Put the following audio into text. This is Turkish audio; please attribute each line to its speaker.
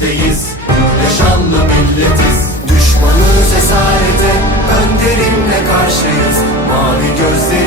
Speaker 1: birlikteyiz Yaşanlı milletiz. Düşmanız esarete Önderimle karşıyız. Mavi gözleri